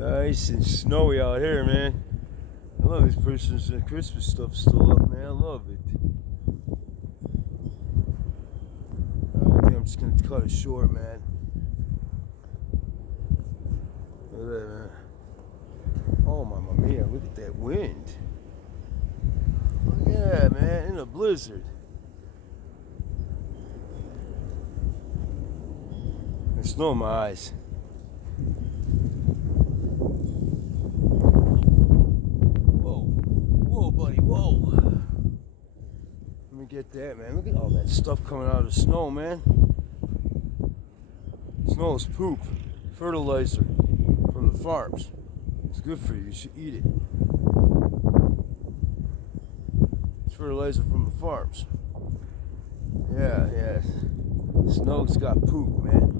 Nice and snowy out here, man. I love these Christmas stuff still up, man. I love it. I think I'm just gonna cut it short, man. Look at that, man. Oh, mamma mia, look at that wind. Look at that, man, in a blizzard. There's snow in my eyes. Whoa, buddy, whoa. Let me get that, man. Look at all that stuff coming out of the snow, man. Snow is poop. Fertilizer from the farms. It's good for you. You should eat it. It's fertilizer from the farms. Yeah. Snow's got poop, man.